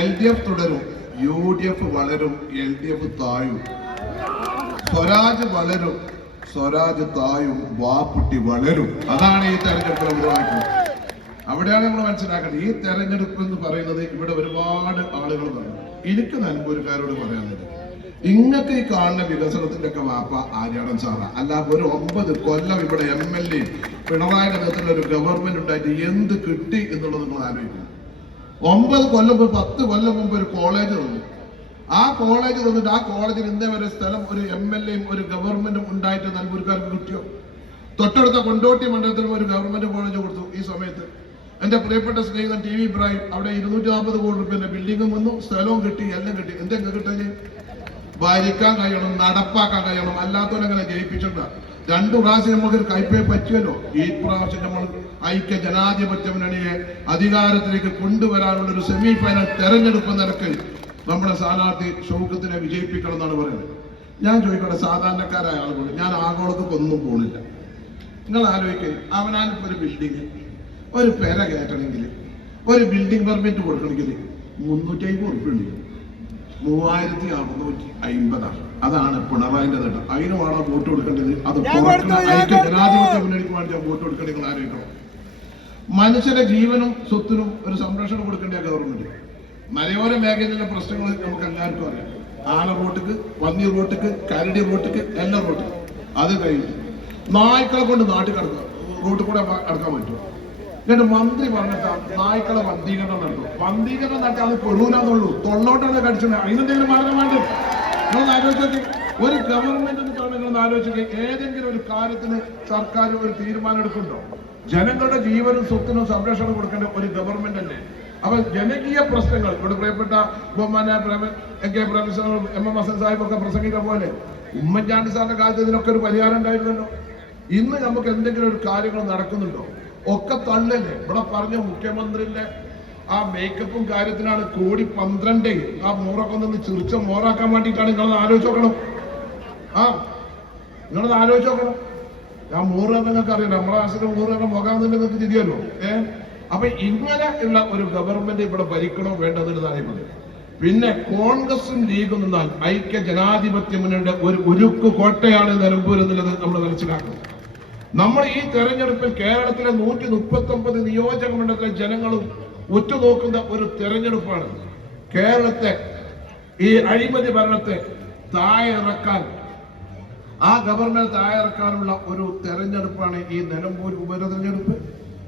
L D F തുടരും U D F വളരും L D F താഴും. സ്വരാജ് വളരും സ്വരാജ് തായും വാപ്പുട്ടി വളരും. അതാണ് ഈ തെരഞ്ഞെടുപ്പ് നിർവഹിക്കുന്നത് അവിടെയാണ് നമ്മൾ മനസ്സിലാക്കേണ്ടത്. ഈ തെരഞ്ഞെടുപ്പ് എന്ന് പറയുന്നത് ഇവിടെ ഒരുപാട് ആളുകൾ പറയും എനിക്ക് നൻപൂരുകാരോട് പറയാനുണ്ട് ഇങ്ങക്ക് ഈ കാണുന്ന വികസനത്തിന്റെ ഒക്കെ വാപ്പ ആര്യാടൻ സാറാ. അല്ല ഒരു ഒമ്പത് കൊല്ലം ഇവിടെ എം എൽ എ നേതൃത്വത്തിൽ ഒരു ഗവൺമെന്റ് ഉണ്ടായിട്ട് എന്ത് കിട്ടി എന്നുള്ളത് നിങ്ങൾ ആലോചിക്കണം. ഒമ്പത് കൊല്ലം മുമ്പ് പത്ത് കൊല്ലം മുമ്പ് ഒരു കോളേജ് തന്നു ആ കോളേജ് തന്നിട്ട് ആ കോളേജിൽ ഇന്നേ വരെ സ്ഥലം ഒരു എം എൽ എയും ഒരു ഗവൺമെന്റും ഉണ്ടായിട്ട് നൽപൂർക്കാർക്ക് കിട്ടിയോ? തൊട്ടടുത്ത കൊണ്ടോട്ടി മണ്ഡലത്തിലും ഒരു ഗവൺമെന്റ് കോളേജ് കൊടുത്തു ഈ സമയത്ത്. എന്റെ പ്രിയപ്പെട്ട സ്നേഹിതൻ ടി വി ഇബ്രാഹിം അവിടെ ഇരുന്നൂറ്റി നാൽപ്പത് കോടി റുപ്യന്റെ ബിൽഡിംഗും വന്നു സ്ഥലവും കിട്ടി എല്ലാം കിട്ടി. എന്തെങ്കിലും കിട്ടാൻ ഭരിക്കാൻ കഴിയണം നടപ്പാക്കാൻ കഴിയണം അല്ലാത്തവരങ്ങനെ ജയിപ്പിച്ചിട്ട് രണ്ടു പ്രാവശ്യം നമുക്ക് ഒരു കൈപ്പേ പറ്റുമല്ലോ ഈ പ്രാവശ്യം നമ്മൾ ഐക്യ ജനാധിപത്യ മുന്നണിയെ അധികാരത്തിലേക്ക് കൊണ്ടുവരാനുള്ള ഒരു സെമി ഫൈനൽ തെരഞ്ഞെടുപ്പ് നിരക്ക് നമ്മുടെ സ്ഥാനാർത്ഥി ഷൗക്കത്തിനെ വിജയിപ്പിക്കണം എന്നാണ് പറയുന്നത്. ഞാൻ ചോദിക്കട്ടെ സാധാരണക്കാരായ ആളുകൾ ഞാൻ ആഗോളത്തേക്ക് ഒന്നും പോണില്ല. നിങ്ങൾ ആലോചിക്കുക അവനാലിപ്പോ ഒരു ബിൽഡിങ് ഒരു പെര കയറ്റണമെങ്കിൽ ഒരു ബിൽഡിംഗ് പെർമിറ്റ് കൊടുക്കണമെങ്കിൽ മുന്നൂറ്റി അമ്പത് ഉറുപ്പ് ഉണ്ട് മൂവായിരത്തി അറുന്നൂറ്റി അമ്പതാണ് അതാണ് പിണറായിന്റെ നേട്ടം. അതിന് വേണം വോട്ട് കൊടുക്കേണ്ടത് അത് ഐക്യ ജനാധിപത്യ മുന്നണിക്ക് വേണ്ടി വോട്ട് കൊടുക്കേണ്ടത് നിങ്ങൾ ആലോചിക്കണം മനുഷ്യന്റെ ജീവനും സ്വത്തിനും ഒരു സംരക്ഷണം കൊടുക്കേണ്ട ഗവൺമെന്റ്. മലയോര മേഖലയിലെ പ്രശ്നങ്ങൾ നമുക്ക് എല്ലാവർക്കും അറിയാം. ആന റോട്ടിക്ക് പന്നി റോട്ടിക്ക് കരടി റോട്ടിക്ക് എല്ലാ റോട്ടിക്ക് അത് കഴിഞ്ഞു നായ്ക്കളെ കൊണ്ട് നാട്ടിൽ കിടക്കുക. റോട്ടിൽ കൂടെ അടക്കാൻ കിടക്കാൻ പറ്റുമോ? എന്നിട്ട് മന്ത്രി പറഞ്ഞിട്ട് നായ്ക്കളെ വന്ധീകരണം നടത്തും വന്ധീകരണം നടത്തി അത് പെടൂലെന്നുള്ളൂ തൊള്ളോട്ടാണ് കടിച്ചത്. അതിനെന്തെങ്കിലും മാർഗം വേണ്ടേ? നിങ്ങൾ ആലോചിച്ചോക്കെ ഒരു ഗവൺമെന്റ് എന്ന് പറഞ്ഞാൽ ആലോചിച്ചോക്കെ ഏതെങ്കിലും ഒരു കാര്യത്തിന് സർക്കാർ ഒരു തീരുമാനം എടുക്കുന്നുണ്ടോ? ജനങ്ങളുടെ ജീവനും സ്വത്തിനും സംരക്ഷണം കൊടുക്കേണ്ട ഒരു ഗവൺമെന്റ് അല്ലേ? അപ്പൊ ജനകീയ പ്രശ്നങ്ങൾ ഇവിടെ പ്രിയപ്പെട്ട ബൊമ്മന K professor M M Hasan Sahib ഒക്കെ പ്രസംഗിച്ച പോലെ ഉമ്മൻചാണ്ടി സാറിന്റെ കാലത്ത് ഇതിനൊക്കെ ഒരു പരിഹാരം ഉണ്ടായിരുന്നല്ലോ. ഇന്ന് നമുക്ക് എന്തെങ്കിലും ഒരു കാര്യങ്ങൾ നടക്കുന്നുണ്ടോ? ഒക്കെ തള്ളല്ലേ? ഇവിടെ പറഞ്ഞ മുഖ്യമന്ത്രിന്റെ ആ മേക്കപ്പും കാര്യത്തിനാണ് കോടി പന്ത്രണ്ട് ആ മോറൊക്കെ നിന്ന് ചിറിച്ച മോറാക്കാൻ വേണ്ടിയിട്ടാണ് നിങ്ങളത് ആലോചിച്ച് നോക്കണം. ആ നിങ്ങളത് ആലോചിച്ച് നോക്കണം. ആ മൂറ് നിങ്ങൾക്ക് അറിയാം നമ്മളെ ആശയം മൂറ് മുഖാമെന്ന് നിങ്ങൾക്ക് തിരിയല്ലോ ഏ? അപ്പൊ ഇങ്ങനെ ഉള്ള ഒരു ഗവൺമെന്റ് ഇവിടെ ഭരിക്കണോ വേണ്ടതെന്നതാണ് ഈ പറയുന്നത് പിന്നെ കോൺഗ്രസും ലീഗും നിന്നാൽ ഐക്യ ജനാധിപത്യ മുന്നണിയുടെ ഒരു ഉരുക്കു കോട്ടയാണ് നിലമ്പൂർ എന്നുള്ളത് നമ്മൾ മനസ്സിലാക്കണം. നമ്മൾ ഈ തെരഞ്ഞെടുപ്പിൽ കേരളത്തിലെ നൂറ്റി മുപ്പത്തി ഒമ്പത് നിയോജക മണ്ഡലത്തിലെ ജനങ്ങളും ഉറ്റുനോക്കുന്ന ഒരു തെരഞ്ഞെടുപ്പാണ്. കേരളത്തെ ഈ അഴിമതി ഭരണത്തെ താഴെ ഇറക്കാൻ ആ ഗവർണർ താഴെയിറക്കാനുള്ള ഒരു തെരഞ്ഞെടുപ്പാണ് ഈ നിലമ്പൂർ ഉപതെരഞ്ഞെടുപ്പ്.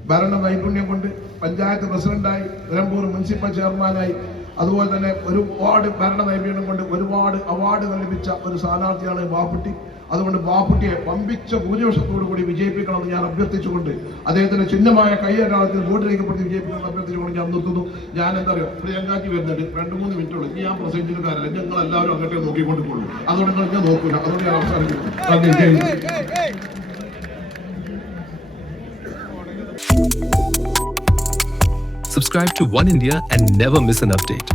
ഭരണ നൈപുണ്യം കൊണ്ട് പഞ്ചായത്ത് പ്രസിഡന്റായി നിലമ്പൂർ മുനിസിപ്പൽ ചെയർമാനായി അതുപോലെ തന്നെ ഒരുപാട് ഭരണ നൈപുണ്യം കൊണ്ട് ഒരുപാട് അവാർഡുകൾ ലഭിച്ച ഒരു സ്ഥാനാർത്ഥിയാണ് ബാപ്പുട്ടി അതുകൊണ്ട് ബാപ്പുട്ടിയെ പമ്പിച്ച ഭൂരിപക്ഷത്തോടു കൂടി വിജയിപ്പിക്കണമെന്ന് ഞാൻ അഭ്യർത്ഥിച്ചുകൊണ്ട് അദ്ദേഹത്തിന്റെ ചിഹ്നമായ കൈയടാളത്തിൽ വോട്ട് രേഖപ്പെടുത്തി വിജയിപ്പിക്കണമെന്ന് അഭ്യർത്ഥിച്ചുകൊണ്ട് ഞാൻ നിർത്തുന്നു. ഞാൻ എന്താ പറയുക പ്രിയങ്കാജി വരുന്നുണ്ട്. രണ്ട് മൂന്ന് മിനിറ്റുള്ളൂ ഇനി ഞാൻ പ്രസംഗിച്ചിട്ട് കാര്യമില്ല ഞങ്ങൾ എല്ലാവരും അങ്ങോട്ടേ നോക്കിക്കൊണ്ട് പോകുന്നു അതുകൊണ്ട് നിങ്ങൾ ഞാൻ നോക്കൂല. അതുകൊണ്ട് ഞാൻ അവസാനിക്കുന്നു. Subscribe to One India and never miss an update.